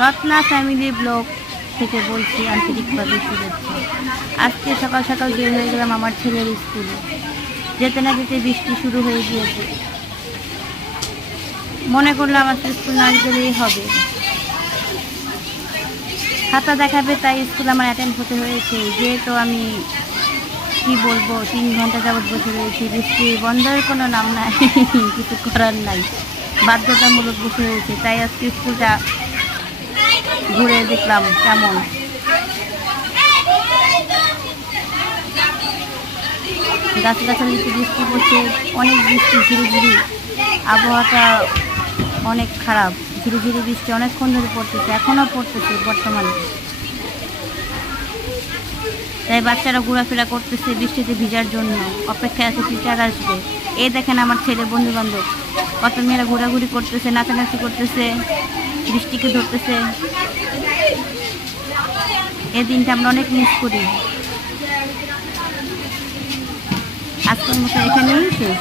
Ratna family blog থেকে বলছি আন্তরিকভাবে শুভেচ্ছা। আজকে সকাল সকাল বের হয়ে গেলাম আমার ছেলের স্কুলে। যেতে না যেতে বৃষ্টি শুরু হয়ে গিয়েছে। মনে করলাম আজকে স্কুল না গেলেই হবে, খাতা দেখাবে তাই স্কুল আমার অ্যাটেন্ড হতে হয়েছে। যেহেতু আমি কি বলবো 3 ঘন্টা যাবৎ বসে রয়েছি, বৃষ্টি বন্ধের কোনো নাম নাই, কিছু করার নাই, বাধ্যতামূলক বসে রয়েছে। তাই আজকে স্কুলটা ঘুরে দেখলাম কেমন। গাছগাছালিতে বৃষ্টি পড়ছে, অনেক বৃষ্টি, ঝিরিঝিরি, আবহাওয়াটা অনেক খারাপ। ঝিরিঝিরি বৃষ্টি অনেকক্ষণ ধরে পড়তেছে, এখনও পড়তেছে বর্তমানে। তাই বাচ্চারা ঘোরাফেরা করতেছে বৃষ্টিতে ভিজার জন্য, অপেক্ষায় আছে টিচার আসবে। এই দেখেন আমার ছেলে বন্ধু বান্ধব কত মেয়েরা ঘোরাঘুরি করতেছে, নাচানাচি করতেছে, বৃষ্টিকে ধরতেছে। এই দিনটা আমরা অনেক মিস করি। আজকের মতো এখানেই শেষ।